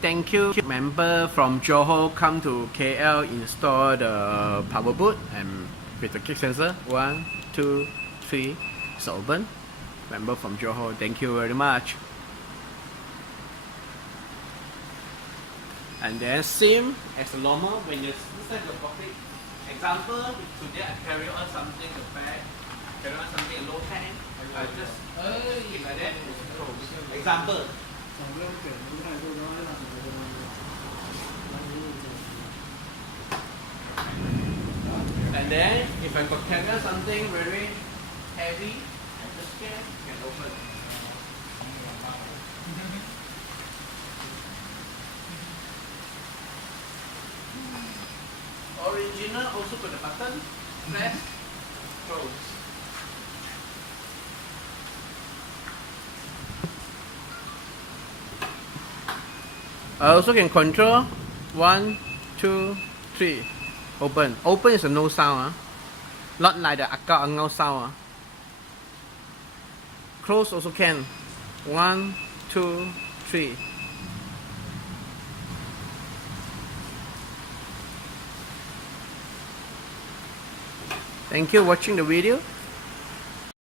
thank you member from Johor come to KL install the power boot and with the kick sensor. 1, 2, 3. It's open. Member from Johor, thank you very much. And then same as normal when you inside the pocket. Example, today I carry on something in the bag, carry on something in low tank. I just keep like that. Example. And then if I could carry on something very heavy, I just can open. Original also got the button, press, close. I also can control 1, 2, 3. Open. Open is a no sound. Not like the akao angao sound. Close also can. 1, 2, 3. Thank you for watching the video.